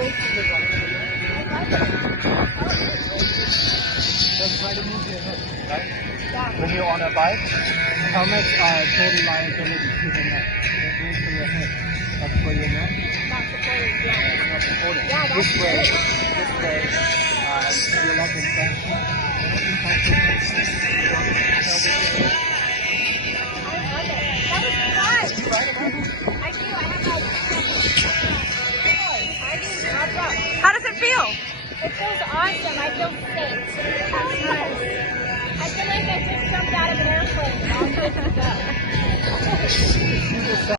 Just try to move your head, right? When you're on a bike, helmets are total liability to the neck. That means for your head, but for your neck, it's not supported. This way, your leg is How does it feel? It feels awesome. I feel safe. That's nice. I feel like I just jumped out of an airplane. I'm good to go.